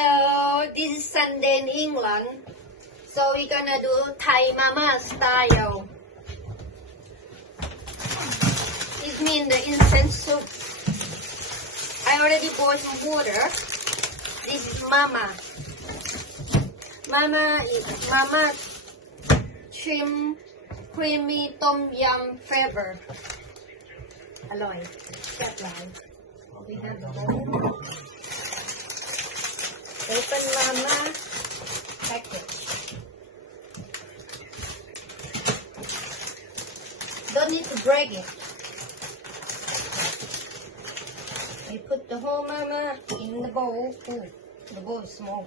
Hello, this is Sunday in England. So we're gonna do Thai mama style. It means the instant soup. I already boiled some water. This is mama. Mama is mama shrimp creamy tom yum flavor. อร่อยแซ่บหลาย We have the bowl. Open mama package. Don't need to break it. We put the whole mama in the bowl. Ooh, the bowl is small.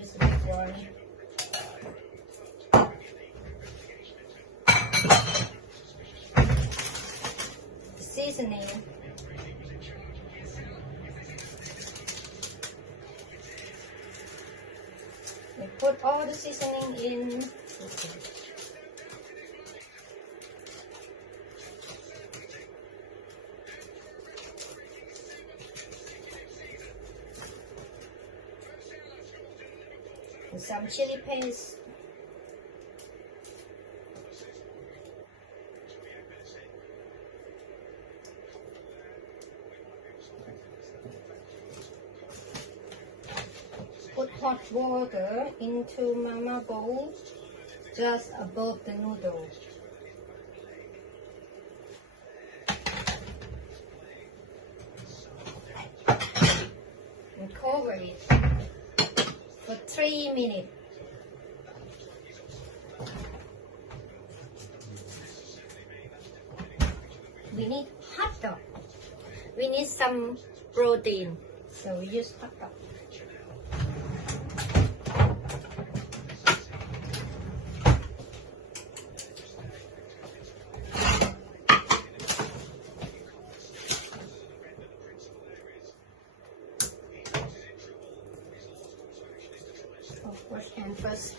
Use the big one. Seasoning. We put all the seasoning in. And some chili paste. Put hot water into mama bowl just above the noodle. And cover it for 3 minutes. We need hot dog. We need some protein, so we use hot dog. Wash hand first.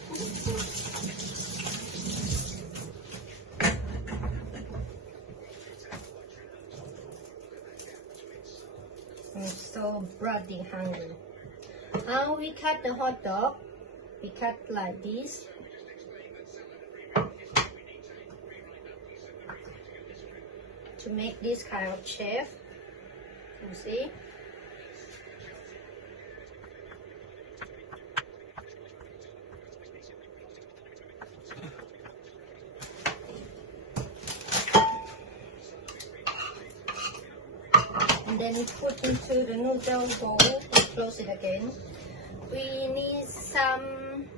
I'm so bloody hungry. How we cut the hot dog? We cut like this. To make this kind of shape. You see? Then we put into the noodle bowl and close it again. We need some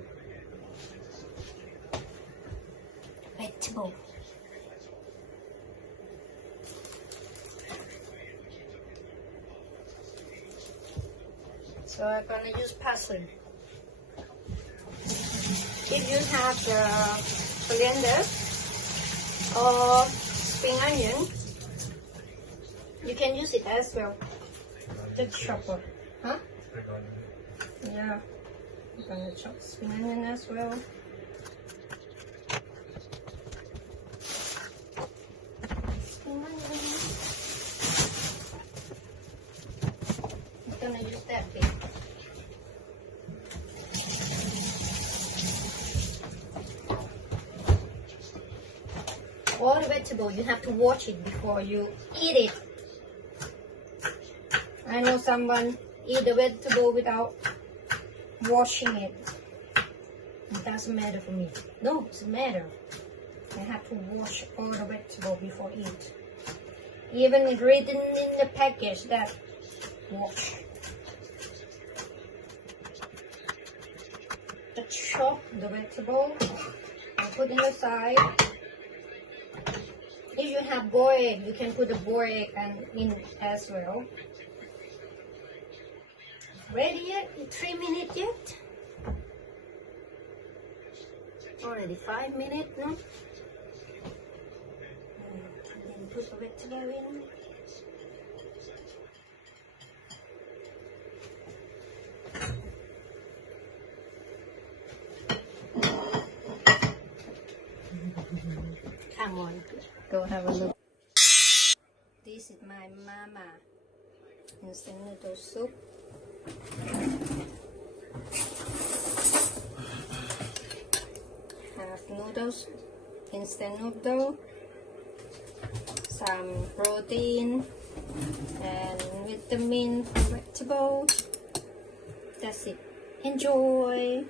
vegetable. So I'm gonna use parsley. If you have the coriander or spring onion, you can use it as well. The chopper, huh? Yeah, I'm gonna chop spring onion as well. Spring onion. I'm gonna use that bit. All the vegetable, you have to wash it before you eat it. I know someone eat the vegetable without washing it. It doesn't matter for me. No, it's a matter. I have to wash all the vegetable before eat. Even it's written in the package that wash. Just chop the vegetable and put in the side. If you have boiled egg, you can put the boiled egg and in as well. Ready yet? 3 minutes yet? Already 5 minutes, no? And then put the vegetable in. Come on, go have a look. This is my mama. instant noodle soup. Half noodles, instant noodle, some protein and vitamin, vegetables. That's it. Enjoy.